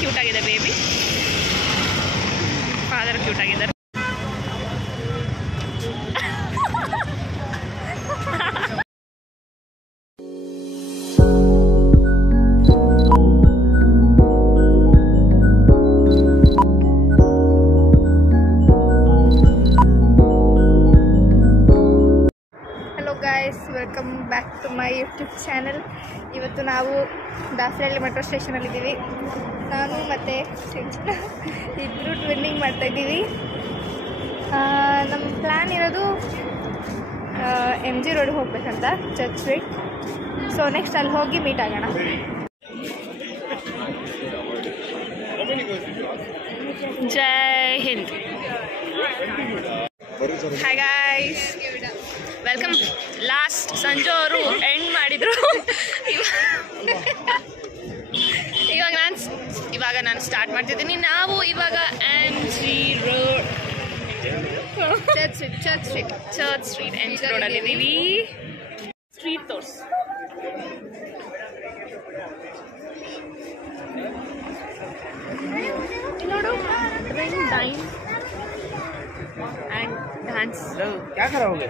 Cute ಆಗಿದೆ baby. Father cute ಆಗಿದ್ದಾರೆ. Welcome back to my YouTube channel. ಇವತ್ತು ನಾವು ದಾಸರಳ್ಳಿ ಮೆಟ್ರೋ ಸ್ಟೇಷನಲ್ಲಿದ್ದೀವಿ. ನಾನು ಮತ್ತು ಸಿಂಚನ ಇಬ್ಬರು ಟ್ವಿನ್ನಿಂಗ್ ಮಾಡ್ತಾಯಿದ್ದೀವಿ. ನಮ್ಮ ಪ್ಲ್ಯಾನ್ ಇರೋದು MG ರೋಡಿಗೆ ಹೋಗ್ಬೇಕಂತ, ಚರ್ಚ್ ಸ್ಟ್ರೀಟ್. ಸೊ ನೆಕ್ಸ್ಟ್ ಅಲ್ಲಿ ಹೋಗಿ ಮೀಟ್ ಆಗೋಣ. ಜೈ ಹಿಂದ್. Hi guys, welcome. Last Sanju ಅವರು ಎಂಡ್ ಮಾಡಿದ್ರು. ಇವಾಗ ನಾನು ಸ್ಟಾರ್ಟ್ ಮಾಡ್ತಿದ್ದೀನಿ. ನಾವು ಇವಾಗ MG road, church street MG ರೋಡಲ್ಲಿ ಇದ್ದೀವಿ. ಸ್ಟ್ರೀಟ್ ತೋರ್ಸ್. ನೋಡು, ರಿಂಗ್ ಡೈನ್ and dance. क्या कराओगे?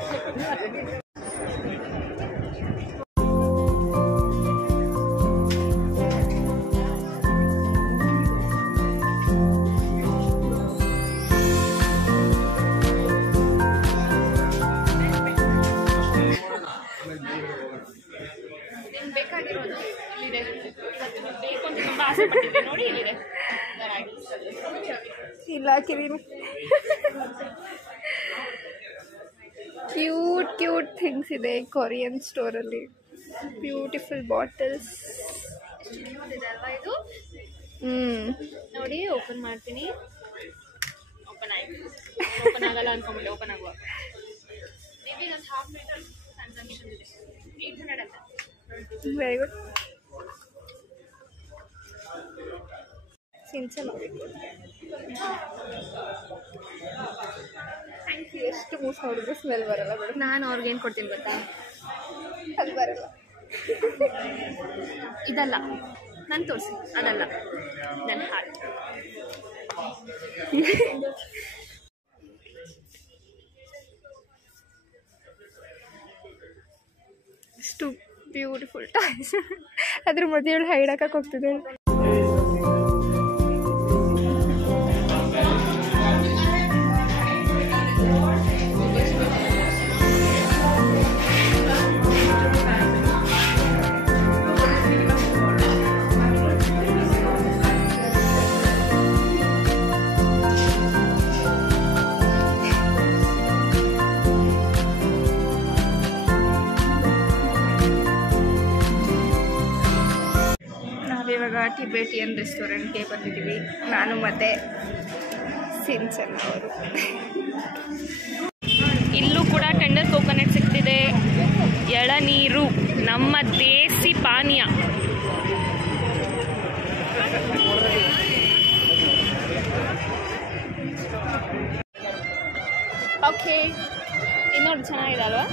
ಬೇಕಾಗಿರೋದು ಇಲ್ಲಿದೆ. ಬೇಕು ಅಂತ ತುಂಬ ಆಸೆ ಪಟ್ಟಿದ್ದೆ, ನೋಡಿ ಇಲ್ಲಿದೆ. ಇಲ್ಲ ಕಿವಿನು ಕ್ಯೂಟ್ ಥಿಂಗ್ಸ್ ಇದೆ ಕೊರಿಯನ್ ಸ್ಟೋರಲ್ಲಿ. ಬ್ಯೂಟಿಫುಲ್ ಬಾಟಲ್ಸ್ ಇದೆ ಅಲ್ವಾ ಇದು? ನೋಡಿ, ಓಪನ್ ಮಾಡ್ತೀನಿ. ಓಪನ್ ಆಯ್ತು. ಓಪನ್ ಆಗಲ್ಲ ಅನ್ಕೊಂಬಿಟ್ಟೆ. ಓಪನ್ ಆಗುವ ಮೇಬಿ ಒಂದು ½ ಲೀಟರ್ ಕನ್ಸಂಪ್ಷನ್ ಇದೆ. 800 ಅಂತ. Very good. ಸಿಂಚನ ಎಷ್ಟು ಮೂಸ್ ನೋಡಿದ್ರು ಸ್ಮೆಲ್ ಬರಲ್ಲ ಬೇಡ. ನಾನು ಅವ್ರಿಗೆ ಏನು ಕೊಡ್ತೀನಿ ಗೊತ್ತಾ? ಅದು ಬರಲ್ಲ. ಇದಲ್ಲ, ನಾನು ತೋರಿಸಿ. ಅದಲ್ಲ, ನನ್ನ ಹಾಲು. ಎಷ್ಟು ಬ್ಯೂಟಿಫುಲ್ ಟಾಯ್ಸ್. ಅದ್ರ ಮಧ್ಯೆ ಹೈಡಾಕಕ್ಕೆ ಹೋಗ್ತಿದೆ. ನಾವಿವಾಗ ಟಿಬೇಟಿಯನ್ ರೆಸ್ಟೋರೆಂಟ್ಗೆ ಬಂದಿದ್ದೀವಿ, ನಾನು ಮತ್ತು ಸಿಂಚನ ಅವರು. ಇಲ್ಲೂ ಕೂಡ ಟೆಂಡರ್ ಕೋಕೋನಟ್ ಸಿಗ್ತಿದೆ, ಎಳನೀರು, ನಮ್ಮ ದೇಸಿ ಪಾನೀಯ. ಓಕೆ, ಇನ್ನೊಂದು ಚೆನ್ನಾಗಿದೆ ಅಲ್ವಾ?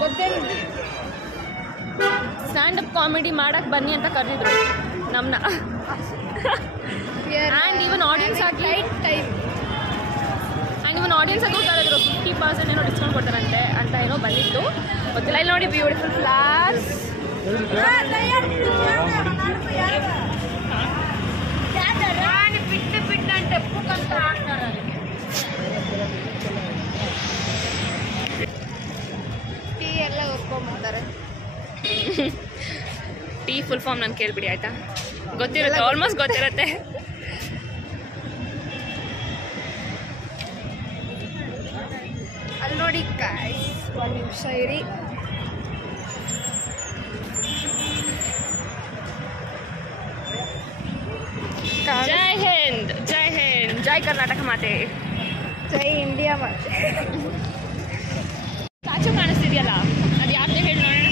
ಗೊತ್ತೇನು, ಸ್ಟ್ಯಾಂಡಪ್ ಕಾಮಿಡಿ ಮಾಡಕ್ಕೆ ಬನ್ನಿ ಅಂತ ಕರೆದಿದ್ರು ನಮ್ಮನ್ನ. ಆ್ಯಂಡ್ ಇವನ್ ಆಡಿಯನ್ಸ್ ಆಗಿ ಕರೆದ್ರು. 50% ಏನೋ ಡಿಸ್ಕೌಂಟ್ ಕೊಡ್ತಾರಂತೆ ಅಂತ ಏನೋ ಬಂದಿತ್ತು, ಗೊತ್ತಿಲ್ಲ. ಇಲ್ಲಿ ನೋಡಿ, ಬ್ಯೂಟಿಫುಲ್ ಫ್ಲವರ್ಸ್. ಬಿಟ್ಟು ಅಂತ ಎಪ್ಪಕ್ಕಂತ ಆಗ್ತಾರೆ. ಟೀ ಎಲ್ಲ ಒಪ್ಕೊಂಡ್ಬಿಡ್ತಾರೆ. ಟೀ ಫುಲ್ ಫಾರ್ಮ್ ನಾನು ಕೇಳ್ಬಿಡಿ ಆಯ್ತಾ? ಗೊತ್ತಿರುತ್ತೆ, ಆಲ್ಮೋಸ್ಟ್ ಗೊತ್ತಿರುತ್ತೆ. ಅಲ್ಲಿ ನೋಡಿ ಗಾಯ್ಸ್, ಒಂದು ನಿಮಿಷ ಇರಿ. ಜೈ ಹಿಂದ್, ಜೈ ಹಿಂದ್, ಜೈ ಕರ್ನಾಟಕ ಮಾತೆ, ಜೈ ಇಂಡಿಯಾ ಮಾತೆ. ಸ್ಟ್ಯಾಚು ಕಾಣಿಸ್ತಿದೆಯಲ್ಲ, ಅದು ಯಾಕೆ ಹೇಳಿ ನೋಡೋಣ.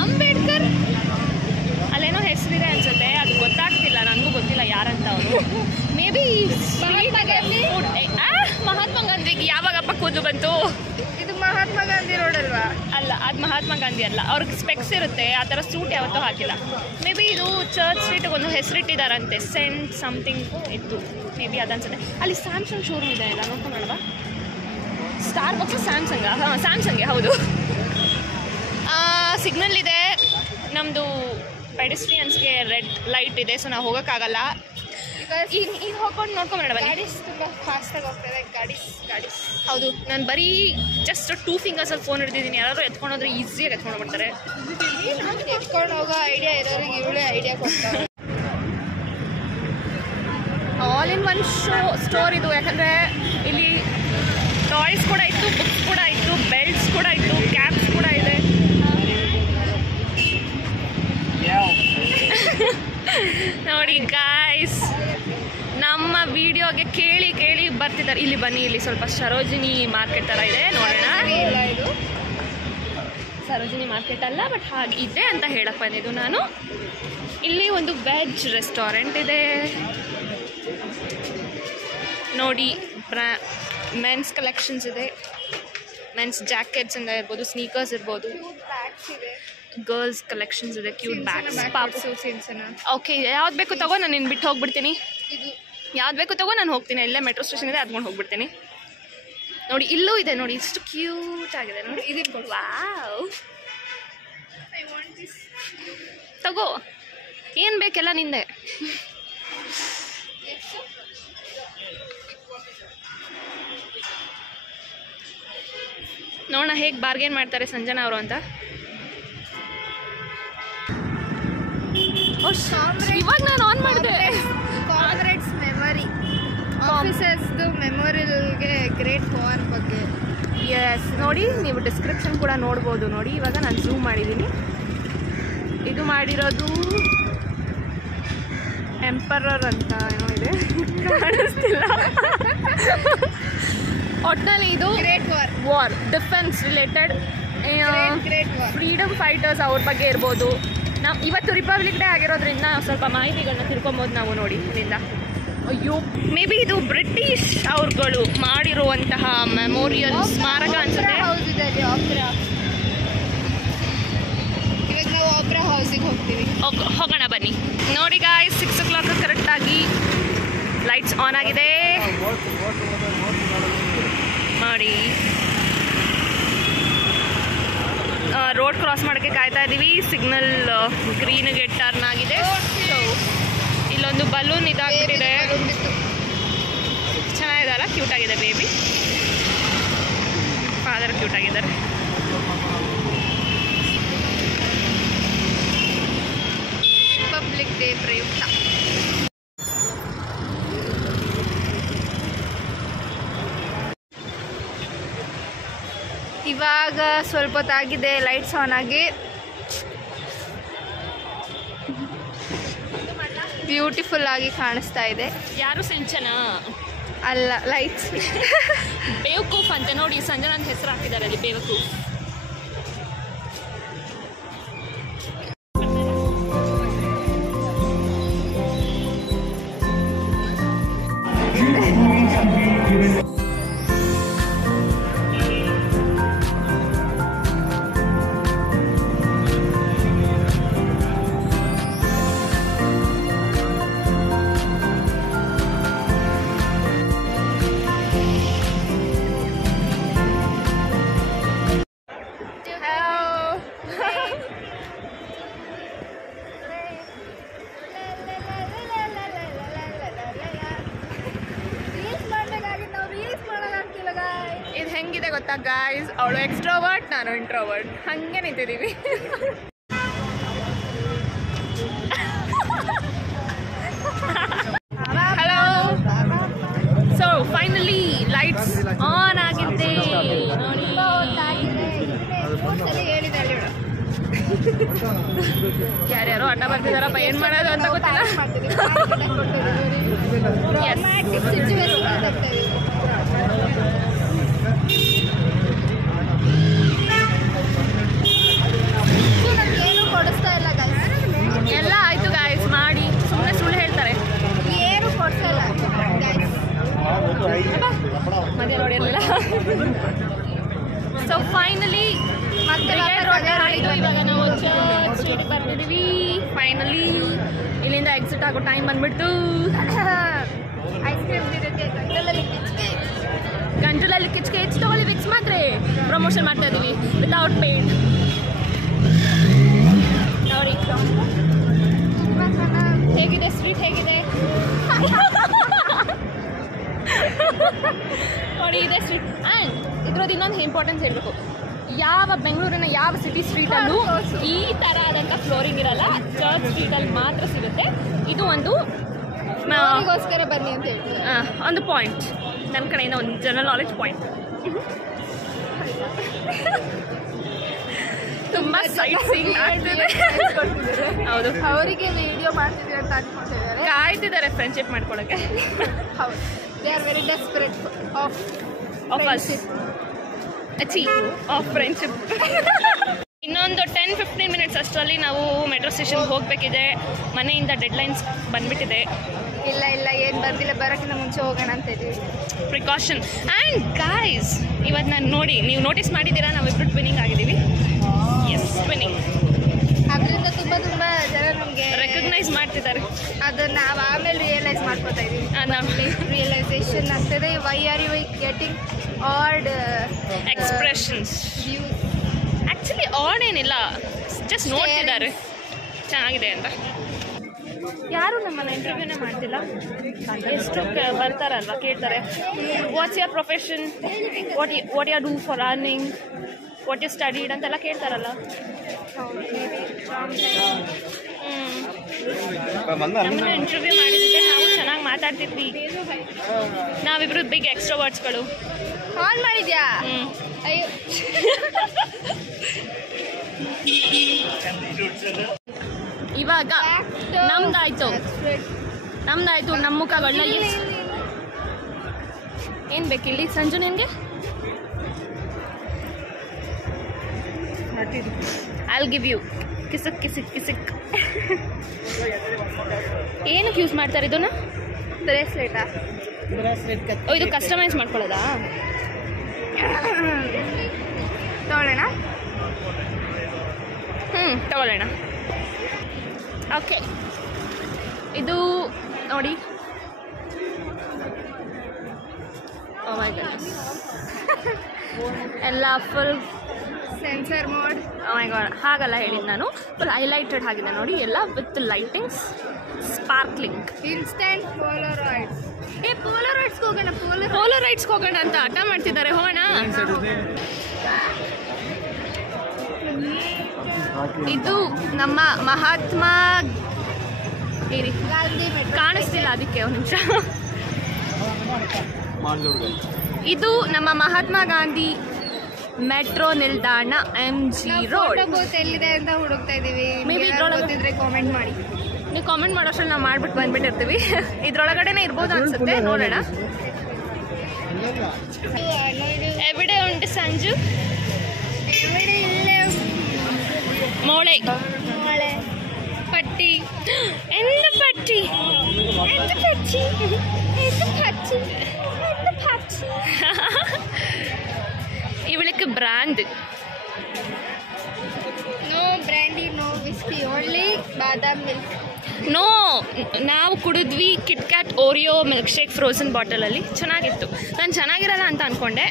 ಅಂಬೇಡ್ಕರ್ ಅಲ್ಲೇನೋ ಹೆಸರಿದೆ ಅನ್ಸುತ್ತೆ, ಅದು ಗೊತ್ತಾಗ್ತಿಲ್ಲ, ನನಗೂ ಗೊತ್ತಿಲ್ಲ ಯಾರಂತ ಅವರು. ಮೇ ಬಿ ಮಹಾತ್ಮ ಗಾಂಧಿಗೆ ಯಾವಾಗಪ್ಪ ಕೂದು ಬಂತು? ಇದು ಮಹಾತ್ಮ ಗಾಂಧಿ ರೋಡ್ ಅಲ್ವಾ? ಅಲ್ಲ, ಅದು ಮಹಾತ್ಮ ಗಾಂಧಿ ಅಲ್ಲ. ಅವ್ರಿಗೆ ಸ್ಪೆಕ್ಸ್ ಇರುತ್ತೆ, ಆ ಥರ ಸೂಟ್ ಯಾವತ್ತೂ ಹಾಕಿಲ್ಲ. ಮೇ ಬಿ ಇದು ಚರ್ಚ್ ಸ್ಟ್ರೀಟಿಗೆ ಒಂದು ಹೆಸರಿಟ್ಟಿದ್ದಾರಂತೆ, ಸೆಂಟ್ ಸಮಥಿಂಗ್ ಇತ್ತು, ಮೇ ಬಿ ಅದನ್ಸುತ್ತೆ. ಅಲ್ಲಿ ಸ್ಯಾಮ್ಸಂಗ್ ಶೋರೂಮ್ ಇದೆ ಅಲ್ಲ, ನೋಡ್ಕೊಂಡಲ್ವಾ? Star box ಸ್ಯಾಮ್ಸಂಗಾ? ಹಾಂ, ಸ್ಯಾಮ್ಸಂಗೆ ಹೌದು. ಸಿಗ್ನಲ್ ಇದೆ, ನಮ್ಮದು ಪೆಡೆಸ್ಟ್ರಿಯನ್ಸ್ಗೆ ರೆಡ್ ಲೈಟ್ ಇದೆ, ಸೊ ನಾವು ಹೋಗೋಕ್ಕಾಗಲ್ಲ. ಈಗ ಹೋಗ್ಕೊಂಡು ನೋಡ್ಕೊಂಬರೋಣ ಬನ್ನಿ. ಗಾಡೀಸ್ ತುಂಬ ಫಾಸ್ಟಾಗಿ ಹೋಗ್ತದೆ. ಗಾಡೀಸ್ ಹೌದು, ನಾನು ಬರೀ ಜಸ್ಟ್ 2 ಫಿಂಗರ್ಸಲ್ಲಿ ಫೋನ್ ಹಿಡಿದಿದ್ದೀನಿ. ಯಾರಾದರೂ ಎತ್ಕೊಂಡೋದ್ರೆ ಈಸಿಯಾಗಿ ಎತ್ಕೊಂಡು ಬಿಡ್ತಾರೆ. ಎತ್ಕೊಂಡು ಹೋಗೋ ಐಡಿಯಾ ಇರೋರಿಗೆ ಇವಳೇ ಐಡಿಯಾ ಕೊಡ್ತಾರೆ. ಆಲ್ ಇನ್ ಒನ್ ಸ್ಟೋರ್ ಇದು. ಯಾಕಂದರೆ ಇಲ್ಲಿ ಟಾಯ್ಸ್ ಕೂಡ ಇತ್ತು, ಬುಕ್ಸ್ ಕೂಡ ಇತ್ತು, ಬೆಲ್ಟ್ಸ್ ಕೂಡ ಇತ್ತು, ಕ್ಯಾಪ್ಸ್ ಕೂಡ ಇದೆ. ನೋಡಿ ಗಾಯ್ಸ್, ನಮ್ಮ ವಿಡಿಯೋಗೆ ಕೇಳಿ ಕೇಳಿ ಬರ್ತಿದ್ದಾರೆ. ಇಲ್ಲಿ ಬನ್ನಿ, ಇಲ್ಲಿ ಸ್ವಲ್ಪ ಸರೋಜಿನಿ ಮಾರ್ಕೆಟ್ ಥರ ಇದೆ, ನೋಡೋಣ. ಇದು ಸರೋಜಿನಿ ಮಾರ್ಕೆಟ್ ಅಲ್ಲ, ಬಟ್ ಹಾಗೆ ಇದೆ ಅಂತ ಹೇಳಕ್ಕೆ ಬಂದಿದ್ದು ನಾನು. ಇಲ್ಲಿ ಒಂದು ವೆಜ್ ರೆಸ್ಟೋರೆಂಟ್ ಇದೆ ನೋಡಿ. ಮೆನ್ಸ್ ಕಲೆಕ್ಷನ್ಸ್ ಇದೆ, ಮೆನ್ಸ್ ಜಾಕೆಟ್ಸ್ ಇಂದ ಇರ್ಬೋದು, ಸ್ನೀಕರ್ಸ್ ಇರ್ಬೋದು, ಬ್ಯಾಗ್ಸ್ ಇದೆ, ಗರ್ಲ್ಸ್ ಕಲೆಕ್ಷನ್ಸ್ ಇದೆ, ಕ್ಯೂಟ್ ಬ್ಯಾಗ್ಸ್, ಪಾಪು. ಓಕೆ, ಯಾವ್ದು ಬೇಕು ತಗೋ, ನಾನು ನಿನ್ನ ಬಿಟ್ಟು ಹೋಗ್ಬಿಡ್ತೀನಿ. ಇದು ಯಾವ್ದು ಬೇಕು ತಗೋ, ನಾನು ಹೋಗ್ತೀನಿ. ಇಲ್ಲೇ ಮೆಟ್ರೋ ಸ್ಟೇಷನ್ ಇದೆ, ಅದ್ಕೊಂಡು ಹೋಗ್ಬಿಡ್ತೀನಿ. ನೋಡಿ, ಇಲ್ಲೂ ಇದೆ ನೋಡಿ, ಇಷ್ಟು ಕ್ಯೂಟ್ ಆಗಿದೆ ನೋಡಿ. ಇದು ವಾವ್, ಐ ವಾಂಟ್ ದಿಸ್. ತಗೋ, ಏನು ಬೇಕೆಲ್ಲ ನಿಂದೆ. ನೋಡೋಣ ಹೇಗೆ ಬಾರ್ಗೇನ್ ಮಾಡ್ತಾರೆ ಸಂಜನಾ ಅವರು ಅಂತ. ಇವಾಗ ನಾನು ಆನ್ ಮಾಡಿದೆ. ಕಾಮ್ರೇಡ್ಸ್ ಮೆಮೊರಿ, ಆಫೀಸರ್ಸ್ದು ಮೆಮೊರಿಯಲ್ಗೆ ಗ್ರೇಟ್ ವಾರ್ ಬಗ್ಗೆ. ಎಸ್, ನೋಡಿ, ನೀವು ಡಿಸ್ಕ್ರಿಪ್ಷನ್ ಕೂಡ ನೋಡ್ಬೋದು. ನೋಡಿ, ಇವಾಗ ನಾನು ಝೂಮ್ ಮಾಡಿದ್ದೀನಿ. ಇದು ಮಾಡಿರೋದು ಎಂಪರರ್ ಅಂತ ಏನೋ ಇದೆ, ಕಾಣಿಸ್ತಿಲ್ಲ. ಒಟ್ಟಿನಲ್ಲಿ ಇದು great war, defence related, great war, freedom fighters ಅವ್ರ ಬಗ್ಗೆ ಇರ್ಬೋದು. ನಾವು ಇವತ್ತು ರಿಪಬ್ಲಿಕ್ ಡೇ ಆಗಿರೋದ್ರಿಂದ ಸ್ವಲ್ಪ ಮಾಹಿತಿಗಳನ್ನ ತಿಳ್ಕೊಬೋದು ನಾವು. ನೋಡಿ ಇಲ್ಲಿಂದ. ಅಯ್ಯೋ, ಮೇ ಬಿ ಇದು ಬ್ರಿಟಿಷ್ ಅವ್ರುಗಳು ಮಾಡಿರುವಂತಹ ಮೆಮೋರಿಯಲ್ ಸ್ಮಾರಕ ಅನ್ಸುತ್ತೆ. ಹೌಸ್ ಇದೆ ಅಲ್ಲಿ, ಆಪ್ರಾ. ಇವಾಗ ನಾವು ಆಪ್ರಾ ಹೌಸಿಗೆ ಹೋಗ್ತೀವಿ. ಹೋಗೋಣ ಬನ್ನಿ. ನೋಡಿ ಗಾಯ್ಸ್, 6 o'clock ಕರೆಕ್ಟಾಗಿ ಲೈಟ್ಸ್ ಆನ್ ಆಗಿದೆ ನೋಡಿ. ರೋಡ್ ಕ್ರಾಸ್ ಮಾಡೋಕ್ಕೆ ಕಾಯ್ತಾ ಇದ್ದೀವಿ. ಸಿಗ್ನಲ್ ಗ್ರೀನ್ಗೆ ಟರ್ನ್ ಆಗಿದೆ. ಇಲ್ಲೊಂದು ಬಲೂನ್ ಇದಾಗ್ಬಿಟ್ಟಿದೆ. ಚೆನ್ನಾಗಿದೆ ಅಲ್ಲ, ಕ್ಯೂಟ್ ಆಗಿದೆ ಬೇಬಿ. ಫಾದರ್ ಕ್ಯೂಟ್ ಆಗಿದ್ದಾರೆ. ರಿಪಬ್ಲಿಕ್ ಡೇ ಪ್ರಯುಕ್ತ ಇವಾಗ ಸ್ವಲ್ಪ ಹೊತ್ತಾಗಿದೆ ಲೈಟ್ಸ್ ಆನ್ ಆಗಿ. ಬ್ಯೂಟಿಫುಲ್ ಆಗಿ ಕಾಣಿಸ್ತಾ ಇದೆ. ಯಾರು ಸಂಜನಾ ಅಲ್ಲ, ಲೈಟ್ಸ್. ಬೇವಕೂಫ್ ಅಂತ ನೋಡಿ, ಸಂಜನಾ ಅಂತ ಹೆಸರು ಹಾಕಿದ್ದಾರೆ ಅಲ್ಲಿ, ಬೇವಕೂಫ್. ಇದು ಹೆಂಗಿದೆ ಗೊತ್ತಾ ಗಾಯ್ಸ್, ಅವಳು ಎಕ್ಸ್ಟ್ರೋವರ್ಟ್, ನಾನು ಇಂಟ್ರೋವರ್ಟ್, ಹಂಗೆ ನಿಂತಿದ್ದೀವಿ. Hello. So finally lights on ಆಗಿದೆ. ಯಾರ್ಯಾರೋ ಆಟ ಬರ್ತಿದಾರಪ್ಪ, ಏನ್ ಮಾಡೋದು ಅಂತ ಗೊತ್ತಿಲ್ಲ. ಏನು ಕೊಡಿಸ್ತಾ ಇಲ್ಲ ಗಾಯ್ಸ್. ಎಲ್ಲ ಆಯ್ತು ಗಾಯ್ಸ್, ಮಾಡಿ ಸುಮ್ಮನೆ ಸುಳ್ಳು ಹೇಳ್ತಾರೆ. ಏನು ಕೊಡ್ತಾ ಇಲ್ಲ ಗಾಯ್ಸ್. ಮಧ್ಯ ನೋಡಿರ್ಲಿಲ್ಲ. ಸೊ ಫೈನಲಿ ಇವಾಗ ನಾವು ಚರ್ಚ್ ಸ್ಟ್ರೀಟ್ ಬರ್ತಿದ್ದೀವಿ. ಫೈನಲಿ ಇಲ್ಲಿಂದ ಎಕ್ಸಿಟ್ ಆಗೋ ಟೈಮ್ ಬಂದ್ಬಿಡ್ತು. ಐಸ್ ಕ್ರೀಮ್ ತಿನ್ನೋಕ್ಕೆ ಗಂಟಲಲ್ಲಿ ಕಿಚ್ಕೆ ಹೆಚ್ಚು ತಗೊಳ್ಳಿ ವಿಕ್ಸ್ ಮಾತ್ರ ಪ್ರಮೋಷನ್ ಮಾಡ್ತಾ ಇದ್ದೀವಿ ವಿತೌಟ್ ಪೇಡ್. ನೋಡಿ ಹೇಗಿದೆ ಸ್ಟ್ರೀಟ್ ಹೇಗಿದೆ ನೋಡಿ ಇದೆ ಸ್ಟ್ರೀಟ್. ಆ್ಯಂಡ್ ಇದ್ರದ್ದು ಇನ್ನೊಂದು ಇಂಪಾರ್ಟೆನ್ಸ್ ಹೇಳಬೇಕು, ಯಾವ ಬೆಂಗಳೂರಿನ ಯಾವ ಸಿಟಿ ಸ್ಟ್ರೀಟಲ್ಲೂ ಈ ಥರ ಆದಂಥ ಫ್ಲೋರಿಂಗ್ ಇರಲ್ಲ, ಚರ್ಚ್ ಸ್ಟ್ರೀಟಲ್ಲಿ ಮಾತ್ರ ಸಿಗುತ್ತೆ. ಇದು ಒಂದು ಗೋಸ್ಕರ ಬನ್ನಿ ಅಂತ ಹೇಳ್ತೀವಿ. ಒಂದು ಪಾಯಿಂಟ್ ನನ್ನ ಕಡೆಯಿಂದ, ಒಂದು ಜನರಲ್ ನಾಲೆಡ್ಜ್ ಪಾಯಿಂಟ್. ತುಂಬ ಸೈಟ್ ಸೀಯಿಂಗ್ ಆಗ್ತಿದೆ. ಹೌದು, ಅವರಿಗೆ ವಿಡಿಯೋ ಮಾಡ್ತಿದ್ದೀವಿ ಅಂತ ಅನ್ಕೊಂಡಿದ್ದಾರೆ, ಕಾಯ್ತಿದ್ದಾರೆ ಫ್ರೆಂಡ್ಶಿಪ್ ಮಾಡ್ಕೊಳಕ್ಕೆ. ಹೌದು, they are very desperate of us of friendship. ಇನ್ನೊಂದು 10-15 ಮಿನಿಟ್ಸ್ ಅಷ್ಟರಲ್ಲಿ ನಾವು ಮೆಟ್ರೋ ಸ್ಟೇಷನ್ಗೆ ಹೋಗಬೇಕಿದೆ. ಮನೆಯಿಂದ ಡೆಡ್ಲೈನ್ಸ್ ಬಂದ್ಬಿಟ್ಟಿದೆ. ಇಲ್ಲ ಏನು ಬಂದಿಲ್ಲ, ಬರೋಕ್ಕಿಂತ ಮುಂಚೆ ಹೋಗೋಣ ಅಂತ ಇದ್ದೀವಿ, ಪ್ರಿಕಾಷನ್. ಆ್ಯಂಡ್ ಗೈಸ್, ಇವತ್ತು ನಾನು ನೋಡಿ, ನೀವು ನೋಟಿಸ್ ಮಾಡಿದ್ದೀರಾ, ನಾವಿಬ್ರು ಟ್ವಿನ್ನಿಂಗ್ ಆಗಿದ್ದೀವಿ. Yes, twinning. ಅದರಿಂದ ತುಂಬ ಜನ ನಮಗೆ ರೆಕಗ್ನೈಸ್ ಮಾಡ್ತಿದ್ದಾರೆ. ಅದನ್ನು ನಾವು ಆಮೇಲೆ ರಿಯಲೈಸ್ ಮಾಡ್ಕೋತಾ ಇದ್ದೀವಿ. ರಿಯಲೈಸೇಷನ್ ಆಗ್ತದೆ. Why are you getting odd expressions? Actually odd ಏನಿಲ್ಲ, ಜಸ್ಟ್ ನೋಡ್ತಿದ್ದಾರೆ ಚೆನ್ನಾಗಿದೆ ಅಂತ. ಯಾರು ನಮ್ಮನ್ನು ಇಂಟರ್ವ್ಯೂನೇ ಮಾಡ್ತಿಲ್ಲ. ಎಷ್ಟು ಬರ್ತಾರಲ್ವ, ಕೇಳ್ತಾರೆ what's your profession, what you do for earning, what you studied ಅಂತೆಲ್ಲ ಕೇಳ್ತಾರಲ್ಲ. ನಮ್ಮನ್ನು ಇಂಟರ್ವ್ಯೂ ಮಾಡಿದ್ದಕ್ಕೆ ನಾವು ಚೆನ್ನಾಗಿ ಮಾತಾಡ್ತಿದ್ವಿ. ನಾವಿಬ್ರು ಬಿಗ್ ಎಕ್ಸ್ಟ್ರೋವರ್ಟ್ಸ್ಗಳು. ಆನ್ ಮಾಡಿದ್ಯಾ? ಅಯ್ಯೋ, ಇವಾಗ ನಮ್ದಾಯ್ತು, ನಮ್ಮ ಮುಖಗಳಲ್ಲಿ ಏನು ಬೇಕಿಲ್ಲಿ ಸಂಜು ನಿನಗೆ? I'll give you ಕಿಸಿಕ್. ಏನಕ್ಕೆ ಯೂಸ್ ಮಾಡ್ತಾರೆ ಇದನ್ನ? ಬ್ರೇಸ್ಲೆಟಾ? ಇದು ಕಸ್ಟಮೈಸ್ ಮಾಡ್ಕೊಳ್ಳೋದಾ? ತಗೊಳ್ಳೋಣ. ಓಕೆ, ಇದು ನೋಡಿ. ಓ ಮೈ ಗಾಡ್, ಎಲ್ಲ ಫುಲ್ ಸೆನ್ಸರ್ ಮೋಡ್. ಓ ಮೈ ಗಾಡ್, ಹಾಗಲ್ಲ ಹೇಳಿದ್ದು ನಾನು. ಫುಲ್ ಹೈಲೈಟೆಡ್ ಆಗಿದೆ ನೋಡಿ, ಎಲ್ಲ ವಿತ್ ಲೈಟಿಂಗ್ಸ್, ಸ್ಪಾರ್ಕ್ಲಿಂಗ್. ಇನ್ಸ್ಟೆಂಟ್ ಪೋಲರಾಯ್ಡ್ಸ್. ಪೋಲರಾಯ್ಡ್ಸ್ಗೆ ಹೋಗೋಣ, ಪೋಲರಾಯ್ಡ್ಸ್ಗೆ ಹೋಗೋಣ ಅಂತ ಹಠ ಮಾಡ್ತಿದ್ದಾರೆ. ಹೋಗೋಣ. ಇದು ನಮ್ಮ ಮಹಾತ್ಮ ಗಾಂಧಿ ಕಾಣಿಸ್ತಿಲ್ಲ, ಅದಕ್ಕೆ ಒಂದು ನಿಮಿಷ. ಇದು ನಮ್ಮ ಮಹಾತ್ಮ ಗಾಂಧಿ ಮೆಟ್ರೋ ನಿಲ್ದಾಣ, MG ರೋಡ್. ಎಲ್ಲಿದೆ ಅಂತ ಹುಡುಕ್ತಾ ಇದೀವಿ. ಮೇಬಿ ಗೊತ್ತಿದ್ರೆ ಕಾಮೆಂಟ್ ಮಾಡಿ. ನೀವು ಕಾಮೆಂಟ್ ಮಾಡೋಷ್ಟ್ರಲ್ಲಿ ನಾವು ಮಾಡ್ಬಿಟ್ಟು ಬಂದ್ಬಿಟ್ಟಿರ್ತೀವಿ. ಇದ್ರೊಳಗಡೆನೆ ಇರ್ಬೋದು ಅನ್ಸುತ್ತೆ, ನೋಡೋಣ. ಎವಿಡೆ ಉಂಟು ಸಂಜು? മോളെ പട്ടി എന്ത് പട്ടി ഇവൾക്ക് brand. No brandy, no whisky, only badam milk. No, ನಾವು ಕುಡಿದ್ವಿ Kit Kat Oreo milk shake frozen ಬಾಟಲಲ್ಲಿ. ಚೆನ್ನಾಗಿತ್ತು. ನಾನು ಚೆನ್ನಾಗಿರಲ್ಲ ಅಂತ ಅಂದ್ಕೊಂಡೆ.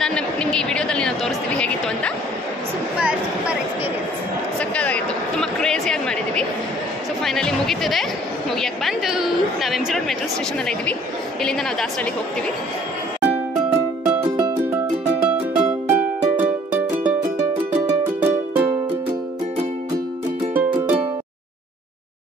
ನಾನು ನಿಮಗೆ ಈ ವಿಡಿಯೋದಲ್ಲಿ ನಾವು ತೋರಿಸ್ತೀವಿ ಹೇಗಿತ್ತು ಅಂತ. ಸೂಪರ್ ಎಕ್ಸ್ಪೀರಿಯನ್ಸ್, ಸಕ್ಕತ್ತಾಗಿತ್ತು. ತುಂಬ ಕ್ರೇಜಿಯಾಗಿ ಮಾಡಿದ್ದೀವಿ. ಸೊ ಫೈನಲಿ ಮುಗೀತಿದೆ, ಮುಗಿಯಕ್ಕೆ ಬಂದು ನಾವು MG ರೋಡ್ ಮೆಟ್ರೋ ಸ್ಟೇಷನಲ್ಲಿ ಇದ್ದೀವಿ. ಇಲ್ಲಿಂದ ನಾವು ದಾಸರಳ್ಳಿಗೆ ಹೋಗ್ತೀವಿ.